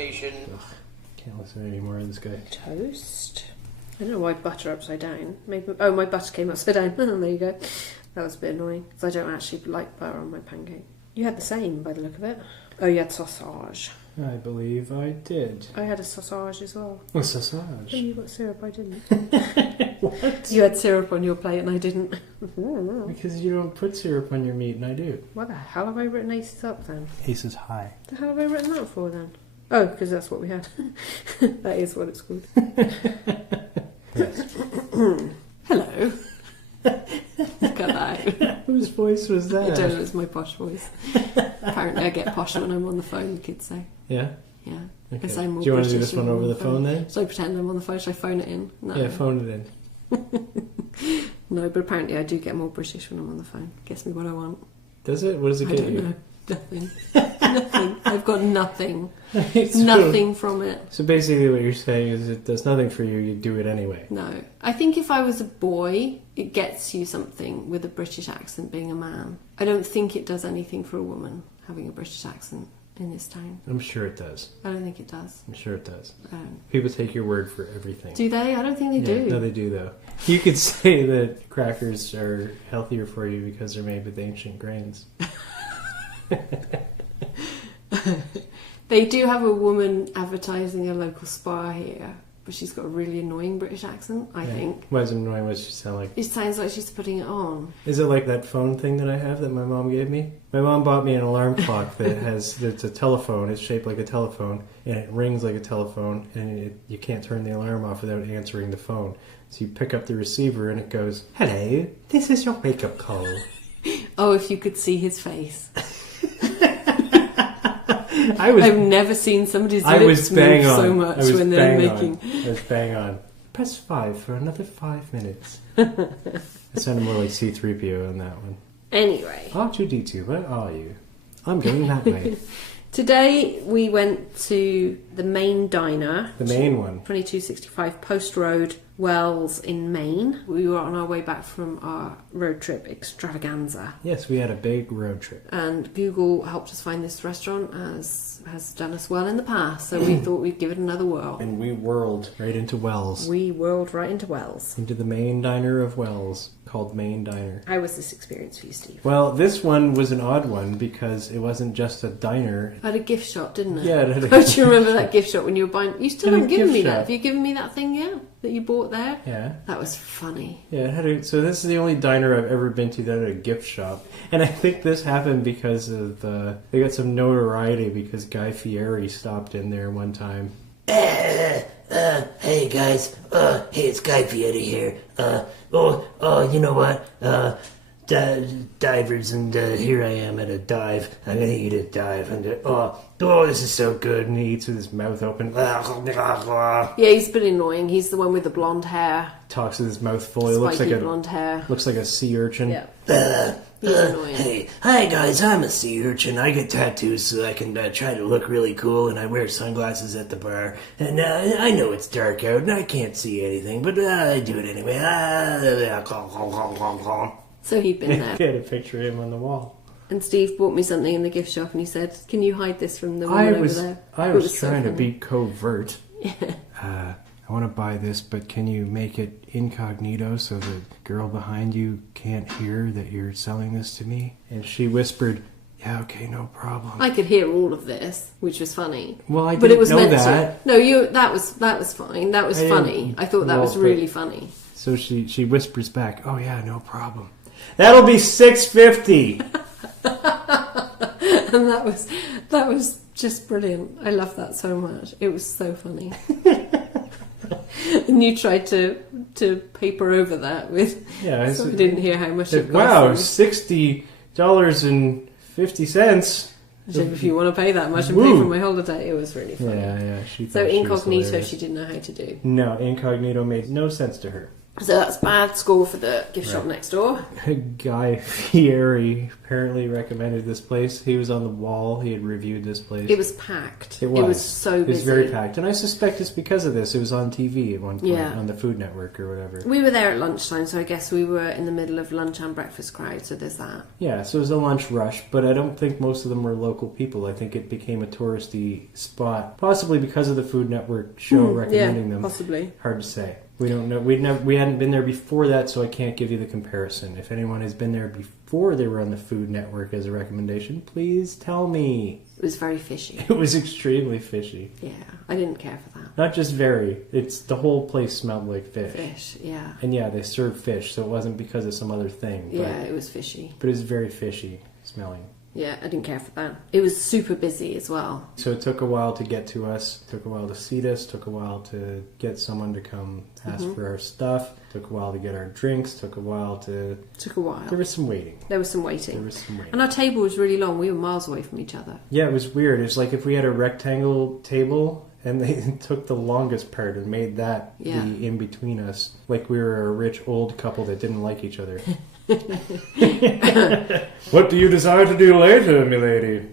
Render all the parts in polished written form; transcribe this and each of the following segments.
reputation. Ugh, can't listen anymore of this guy. Toast. I don't know why butter upside down. Maybe. Oh, my butter came upside down. There you go. That was a bit annoying because I don't actually like butter on my pancake. You had the same by the look of it. Oh, you had sausage. I believe I did. I had a sausage as well. Oh, sausage. Oh, you got syrup, I didn't. What? You had syrup on your plate and I didn't. Because you don't put syrup on your meat and I do. What the hell have I written aces up then? Aces high. The hell have I written that for then? Oh, because that's what we had. That is what it's called. Yes. Hello. Look at that. Whose voice was that? I don't know, it's my posh voice. Apparently I get posh when I'm on the phone, the kids say. Yeah? Yeah. Okay. I'm more do you want to do British this one when I'm over on the phone then? So I pretend I'm on the phone, should I phone it in? No. Yeah, phone it in. No, but apparently I do get more British when I'm on the phone. Gets me what I want. Does it? What does it I get don't you? know. Nothing. Nothing. I've got nothing. It's Nothing from it. So basically what you're saying is it does nothing for you, you do it anyway. No. I think if I was a boy, it gets you something with a British accent being a man. I don't think it does anything for a woman having a British accent in this town. I'm sure it does. I don't think it does. I'm sure it does. I don't. People take your word for everything. Do they? I don't think they do. No, they do though. You could say that crackers are healthier for you because they're made with ancient grains. They do have a woman advertising a local spa here, but she's got a really annoying British accent, I think. Why is it annoying? What does she sound like? It sounds like she's putting it on. Is it like that phone thing that I have that my mom gave me? My mom bought me an alarm clock that's a telephone. It's shaped like a telephone, and it rings like a telephone, and you can't turn the alarm off without answering the phone. So you pick up the receiver, and it goes, "Hello, this is your wake-up call." Oh, if you could see his face. I've never seen somebody's lips move so much when they're making... I was bang on. Press 5 for another 5 minutes. It sounded more like C-3PO on that one. Anyway. R2-D2, where are you? I'm going that way. Today we went to the Maine Diner. The main one. 2265 Post Road, Wells in Maine. We were on our way back from our road trip extravaganza. Yes, we had a big road trip. And Google helped us find this restaurant, as has done us well in the past, so we thought we'd give it another whirl. And we whirled right into Wells. We whirled right into Wells. Into the Maine Diner of Wells, called Maine Diner. How was this experience for you, Steve? Well, this one was an odd one because it wasn't just a diner. It had a gift shop, didn't it? Yeah, it had a Don't you remember that gift shop when you were buying... You still Had a haven't given gift me shop. that. Have you given me that thing yet? That you bought there? Yeah. That was funny. Yeah, it had a, so this is the only diner I've ever been to that had a gift shop. And I think this happened because of they got some notoriety because Guy Fieri stopped in there one time. Hey guys, hey, it's Guy Fieri here. You know what? Divers, and here I am at a dive. I'm gonna eat a dive, and this is so good. And he eats with his mouth open. Yeah, he's a bit annoying. He's the one with the blonde hair. Talks with his mouth full. He looks like blonde hair. Looks like a sea urchin. Yeah. He's annoying. Hey, hi guys, I'm a sea urchin. I get tattoos so I can try to look really cool, and I wear sunglasses at the bar. And I know it's dark out, and I can't see anything, but I do it anyway. So he'd been there. He had a picture of him on the wall. And Steve bought me something in the gift shop and he said, "Can you hide this from the woman over there?" I It was so trying to funny. be covert. Yeah. I want to buy this, but can you make it incognito so the girl behind you can't hear that you're selling this to me? And she whispered, "Yeah, okay, no problem." I could hear all of this, which was funny. Well, I but didn't it was know meant that. To. No, that was fine. That was I funny. didn't- I thought that well, was really funny. So she whispers back, "Oh yeah, no problem. That'll be $6.50." And that was just brilliant. I love that so much. It was so funny. And you tried to paper over that with. Yeah, so I didn't hear how much it wow, cost. $60.50. So if you want to pay that much and Woo. pay for my holiday, it was really funny. Yeah. She So thought she was incognito, hilarious. she didn't know how to do. No, incognito made no sense to her. So that's bad score for the gift shop next door. Guy Fieri apparently recommended this place. He was on the wall. He had reviewed this place. It was packed. It was so busy. It was very packed. And I suspect it's because of this. It was on TV at one point, Yeah. on the Food Network or whatever. We were there at lunchtime, so I guess we were in the middle of lunch and breakfast crowd, so there's that. Yeah, so it was a lunch rush, but I don't think most of them were local people. I think it became a touristy spot, possibly because of the Food Network show recommending them. Possibly. Hard to say. We don't know. We hadn't been there before that, so I can't give you the comparison. If anyone has been there before they were on the Food Network as a recommendation, please tell me. It was very fishy. It was extremely fishy. Yeah, I didn't care for that. Not just very. It's the whole place smelled like fish. Fish, yeah. And yeah, they served fish, so it wasn't because of some other thing. But, Yeah, it was fishy. But it was very fishy smelling. Yeah, I didn't care for that. It was super busy as well. So it took a while to get to us, took a while to seat us, took a while to get someone to come ask for our stuff, took a while to get our drinks, took a while to... Took a while. There was some waiting. There was some waiting. And our table was really long. We were miles away from each other. Yeah, it was weird. It's like if we had a rectangle table and they took the longest part and made that be in between us, like we were a rich old couple that didn't like each other. What do you desire to do later, milady?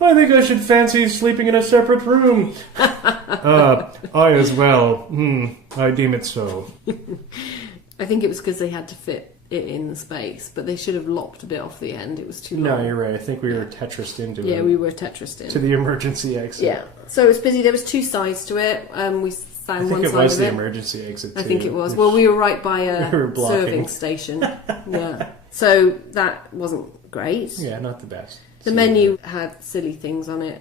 I think I should fancy sleeping in a separate room. I as well. I deem it so. I think it was because they had to fit it in the space, but they should have lopped a bit off the end. It was too long. No, you're right. I think we were Tetrised into it. Yeah, we were Tetrised in. To the emergency exit. Yeah. So it was busy. There was two sides to it. We found one side of it. I think it was the emergency exit too. I think it was. Well, we were right by a serving station. Yeah. So that wasn't great. Yeah, not the best. The menu had silly things on it.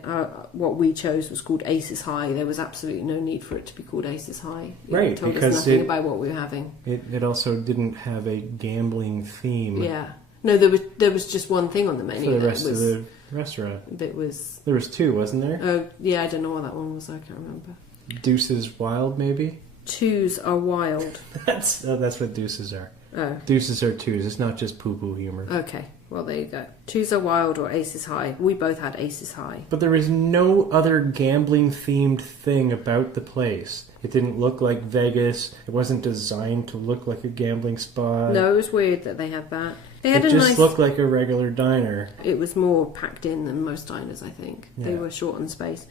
What we chose was called Aces High. There was absolutely no need for it to be called Aces High. It told us nothing about what we were having. It also didn't have a gambling theme. Yeah. No, there was just one thing on the menu. For the rest of the restaurant. There was two, wasn't there? Oh, yeah, I don't know what that one was. I can't remember. Deuces Wild, maybe? Twos are wild. That's what deuces are. Oh. Deuces are twos. It's not just poo-poo humor. Okay. Well, there you go. Twos are wild or Aces High. We both had Aces High. But there was no other gambling-themed thing about the place. It didn't look like Vegas. It wasn't designed to look like a gambling spot. No, it was weird that they had that. It just looked like a regular diner. It was more packed in than most diners, I think. Yeah. They were short on space.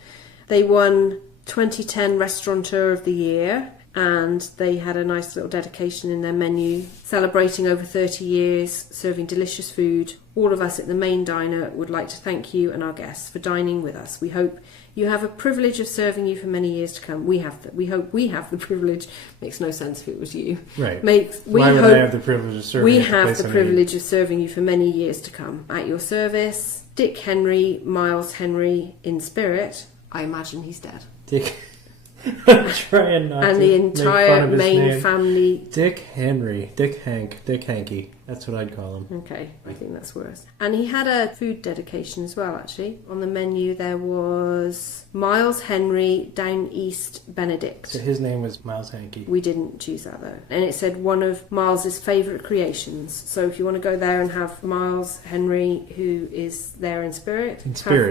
They won 2010 Restaurateur of the Year. And they had a nice little dedication in their menu, celebrating over 30 years, serving delicious food. All of us at the Maine Diner would like to thank you and our guests for dining with us. We hope you have a privilege of serving you for many years to come. We hope we have the privilege. Makes no sense if it was you. Right. Why would I have the privilege of serving? We have the privilege of serving you for many years to come. At your service, Dick Henry, Miles Henry in spirit. I imagine he's dead. Dick. Trying not and to the entire Maine name. Family. Dick Henry, Dick Hanky. That's what I'd call him. Okay, I think that's worse. And he had a food dedication as well, actually. On the menu there was Miles Henry Down East Benedict. So his name was Miles Hanky. We didn't choose that though. And it said one of Miles's favourite creations. So if you want to go there and have Miles Henry, who is there in spirit.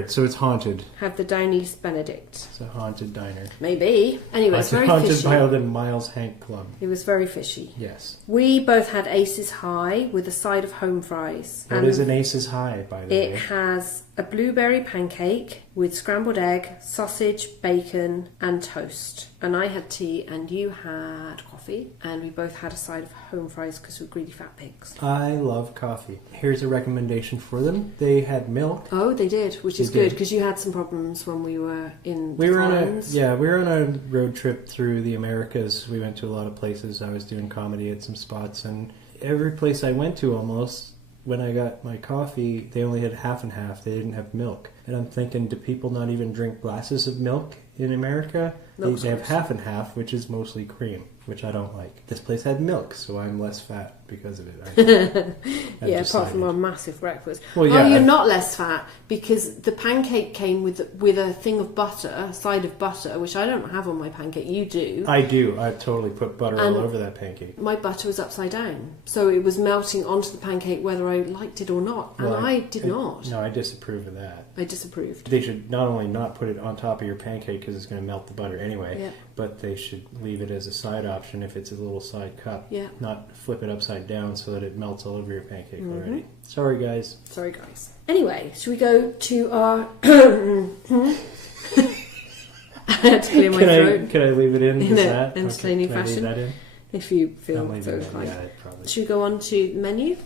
So it's haunted. Have the Down East Benedict. It's a haunted diner. Maybe. Anyway, it's very haunted fishy. Haunted by the Miles Hank Club. It was very fishy. Yes. We both had Aces High with a side of home fries. What is an Aces High, by the way? It has a blueberry pancake with scrambled egg, sausage, bacon and toast. And I had tea and you had coffee. And we both had a side of home fries because we're greedy fat pigs. I love coffee. Here's a recommendation for them. They had milk. Oh, they did, which is good because you had some problems when we were in the Collins. We were on a road trip through the Americas. We went to a lot of places. I was doing comedy at some spots, and every place I went to almost, when I got my coffee, they only had half and half. They didn't have milk. And I'm thinking, do people not even drink glasses of milk in America? They have half and half, which is mostly cream, which I don't like. This place had milk, so I'm less fat because of it. Yeah, apart from our massive breakfast. Well, yeah, you're not less fat because the pancake came with a thing of butter, a side of butter, which I don't have on my pancake. You do. I do. I totally put butter all over that pancake. My butter was upside down, so it was melting onto the pancake whether I liked it or not, and I did not. No, I disapprove of that. I disapproved. They should not only not put it on top of your pancake because it's going to melt the butter anyway, but they should leave it as a side option if it's a little side cup. Yeah. Not flip it upside down so that it melts all over your pancake already. Sorry, guys. Sorry, guys. Anyway, should we go to our... I had to clear my throat. Can I leave it in? In Can entertaining I leave fashion? that in? If you feel I'll leave so it in. inclined. Yeah, probably. Should we go on to the menu?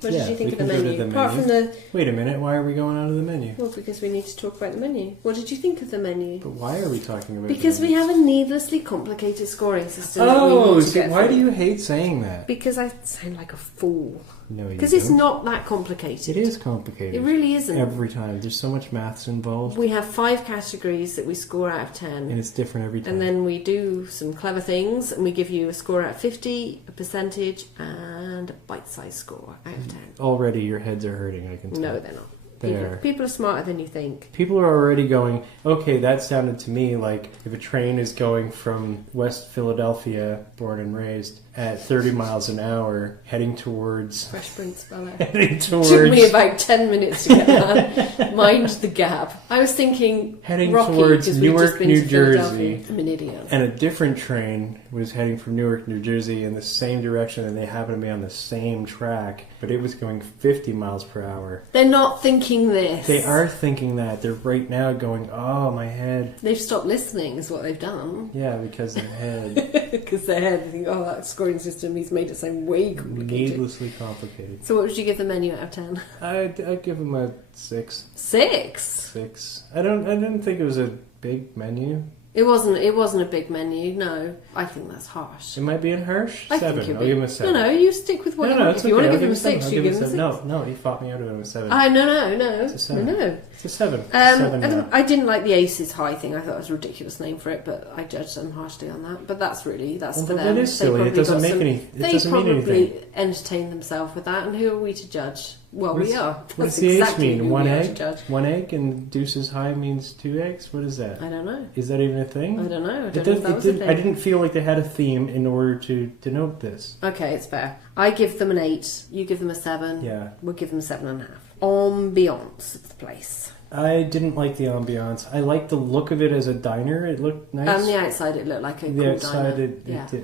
What did you think of the we can go menu? to the Apart menu. from the... Wait a minute, why are we going on to the menu? Well, because we need to talk about the menu. What did you think of the menu? But why are we talking about Because the we menu? have a needlessly complicated scoring system. that we Oh, need to so get why through. do you hate saying that? Because I sound like a fool. No, you Because don't. it's not that complicated. It is complicated. It really isn't. Every time. There's so much maths involved. We have 5 categories that we score out of 10. And it's different every time. And then we do some clever things and we give you a score out of 50, a percentage, and a bite-sized score out of 10. Already your heads are hurting, I can tell. No, they're not. They are. People are smarter than you think. People are already going, okay, that sounded to me like if a train is going from West Philadelphia, born and raised, at 30 miles an hour, heading towards... Fresh Prince Bel Air. Heading towards... Took me about 10 minutes to get that. Mind the gap. I was thinking Heading Rocky, towards 'cause we'd Newark, just been New to Philadelphia. Jersey. I'm an idiot. And a different train was heading from Newark, New Jersey in the same direction, and they happened to be on the same track, but it was going 50 miles per hour. They're not thinking this. They are thinking that. They're right now going, oh, my head. They've stopped listening is what they've done. Yeah, because their head. Because their head, they think, oh, that scoring system, he's made it sound way complicated. Needlessly complicated. So what would you give the menu out of 10? I'd give them a 6. 6? 6. I didn't think it was a big menu. It wasn't a big menu, no. I think that's harsh. Am I being harsh? I 7. think you're I'll give him a 7. No, you stick with what you want. It's If you want okay. to I'll give him a 6, you give him a 6. No, he fought me out of it with a 7. No. It's a 7. No. It's a 7. It's a 7 now. I didn't like the Aces High thing. I thought it was a ridiculous name for it, but I judged them harshly on that. But that's for them. That is silly. It doesn't make any. It doesn't mean anything. They probably entertained themselves with that, and who are we to judge? Well, we are. What does That's the H exactly mean? who One we are to egg? judge. 1 egg and deuces high means 2 eggs? What is that? I don't know. Is that even a thing? I don't know. I don't know if that was a thing. I didn't feel like they had a theme in order to denote this. Okay, it's fair. I give them an 8. You give them a 7. Yeah. We'll give them a 7.5. Ambiance of the place. I didn't like the ambiance. I liked the look of it as a diner. It looked nice. On the outside, it looked like a The cool outside, diner.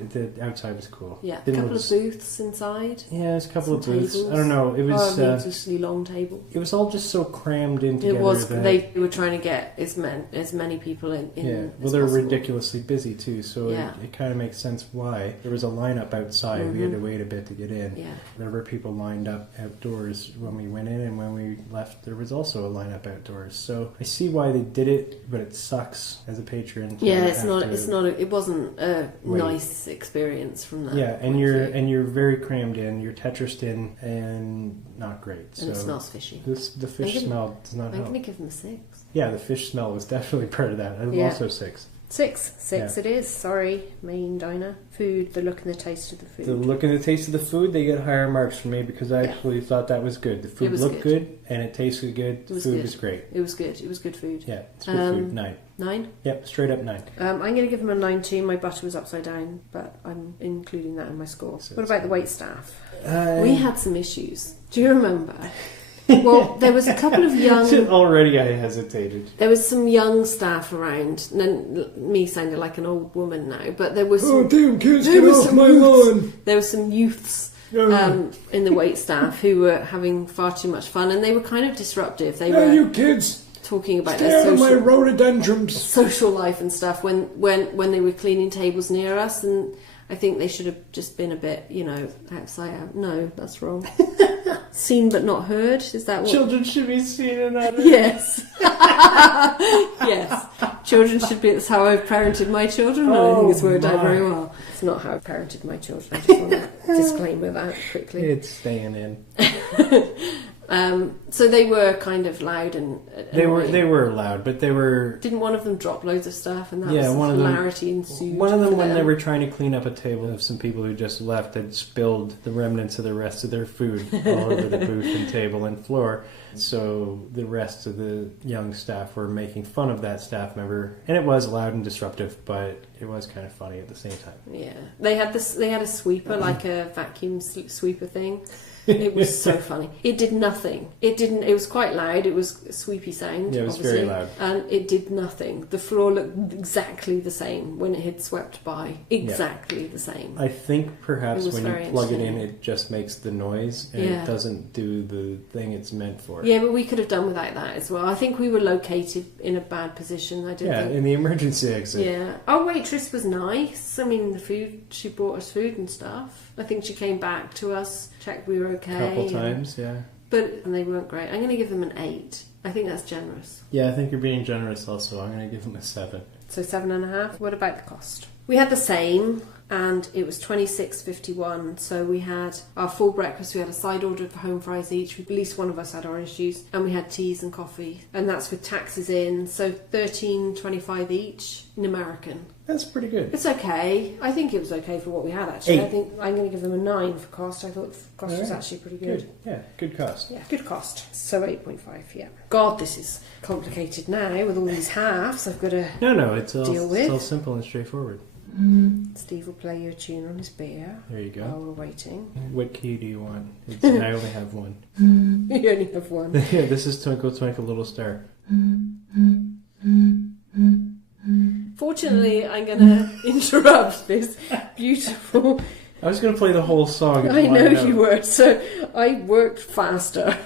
the outside was cool. Yeah, a Didn't couple look of booths inside. Yeah, there's a couple Some of booths. tables. I don't know. It was. a needlessly long table. It was all just so crammed in together. It was. that- They were trying to get as many people in. Yeah, as well, they're possible. ridiculously busy too, so Yeah. it kind of makes sense why. There was a lineup outside. We had to wait a bit to get in. Yeah. There were people lined up outdoors when we went in, and when we left, there was also a lineup outdoors. So I see why they did it, but it sucks as a patron. to Yeah, it's have not. to It's not. It wasn't a wait. nice experience from that. Yeah, and point you're of view. and you're very crammed in. You're Tetrised in, and not great. And it so smells fishy. the fish I'm gonna- smell does not I'm help. going to give them a 6. Yeah, the fish smell was definitely part of that. I'm Yeah. also 6. 6 Yeah. it is. Sorry, Maine Diner. Food, the look and the taste of the food. The look and the taste of the food, they get higher marks from me because I actually thought that was good. The food was looked good. good and it tasted good. The was food good. was great. It was good. It was good food. Yeah, it's good food. 9. 9. Yep, straight up 9. I'm going to give them a 9 too. My butter was upside down, but I'm including that in my score. So What it's about the wait staff? Uh, We had some issues. Do you remember? Well, there was a couple of young... Already I hesitated. There was some young staff around. And then me sounded like an old woman now, but there was some... damn kids, there was some youths. lawn! There were some youths in the wait staff who were having far too much fun, and they were kind of disruptive. They were kids! talking about their social, rhododendrons! social life and stuff when they were cleaning tables near us, and I think they should have just been a bit, outside out. No, that's wrong. Seen but not heard. Is that what? Children should be seen and not heard. Yes. Yes. Children should be. That's how I've parented my children. And I think it's worked out very well. It's not how I've parented my children. I just want to disclaimer that quickly. It's staying in. So they were kind of loud and They annoying. were loud, but they were... Didn't one of them drop loads of stuff, and that Yeah, was one of them- hilarity ensued. One of them, for when they were trying to clean up a table of some people who just left, had spilled the remnants of the rest of their food all over the booth and table and floor. So the rest of the young staff were making fun of that staff member, and it was loud and disruptive, but it was kind of funny at the same time. Yeah, they had a sweeper, like a vacuum sweeper thing, It was so funny. It did nothing. It was quite loud. It was a sweepy sound. Yeah, it was obviously, very loud. and it did nothing. The floor looked exactly the same when it had swept by. Exactly the same. I think perhaps when you very plug it in, entertaining. it just makes the noise and it doesn't do the thing it's meant for. Yeah, but we could have done without that as well. I think we were located in a bad position. I didn't think... in the emergency exit. Yeah. Our waitress was nice. I mean, the food, she brought us food and stuff. I think she came back to us, checked we were okay. A couple times, yeah. And they weren't great. I'm going to give them an 8. I think that's generous. Yeah, I think you're being generous also. I'm going to give them a 7. So 7.5. What about the cost? We had the same, and it was $26.51. So we had our full breakfast. We had a side order of home fries each. At least one of us had orange juice, and we had teas and coffee, and that's with taxes in. So $13.25 each in American. That's pretty good. It's okay. I think it was okay for what we had, actually. 8. I think I'm going to give them a 9 for cost. I thought cost was actually pretty good. Yeah, good cost. Yeah, good cost. So 8.5, yeah. God, this is complicated now with all these halves I've got to No, it's all, deal with. It's all simple and straightforward. Steve will play you a tune on his beer. There you go. While we're waiting. What key do you want? I only have one. You only have one. Yeah, this is Twinkle Twinkle Little Star. Fortunately, I'm going to interrupt this beautiful... I was going to play the whole song. I know you were, so I worked faster.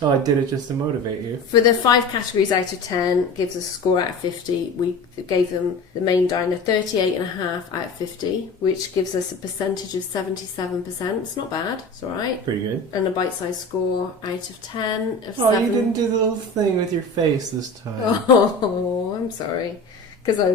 Oh, I did it just to motivate you. For the 5 categories out of 10, gives us a score out of 50. We gave them the Maine Diner 38.5 out of 50, which gives us a percentage of 77%. It's not bad. It's all right. Pretty good. And a bite-sized score out of 10 of 7. Oh, you didn't do the little thing with your face this time. Oh, I'm sorry. Because I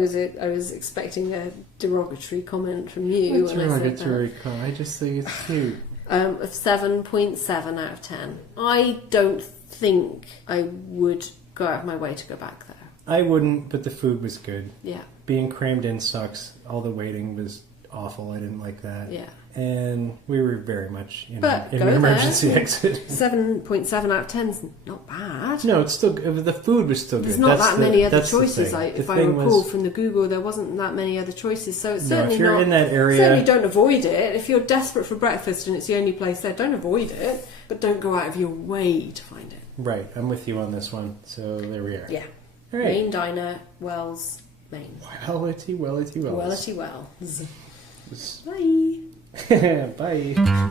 was expecting a derogatory comment from you. What's when I said derogatory comment? I just think it's cute. Of 7.7 out of 10. I don't think I would go out of my way to go back there. I wouldn't, but the food was good. Yeah. Being crammed in sucks. All the waiting was awful. I didn't like that. Yeah. And we were very much in But an go emergency there. exit. 7.7 out of 10 is not bad. No, it's still the food was still good. There's not that many other that's the choices. thing. If I recall from the Google, there wasn't that many other choices. So it's certainly if you're not. in that area, certainly don't avoid it. If you're desperate for breakfast and it's the only place there, don't avoid it. But don't go out of your way to find it. Right, I'm with you on this one. So there we are. Yeah. All right. Maine Diner, Wells, Maine. Wellity Wells. Wellity Wells. Bye. Bye.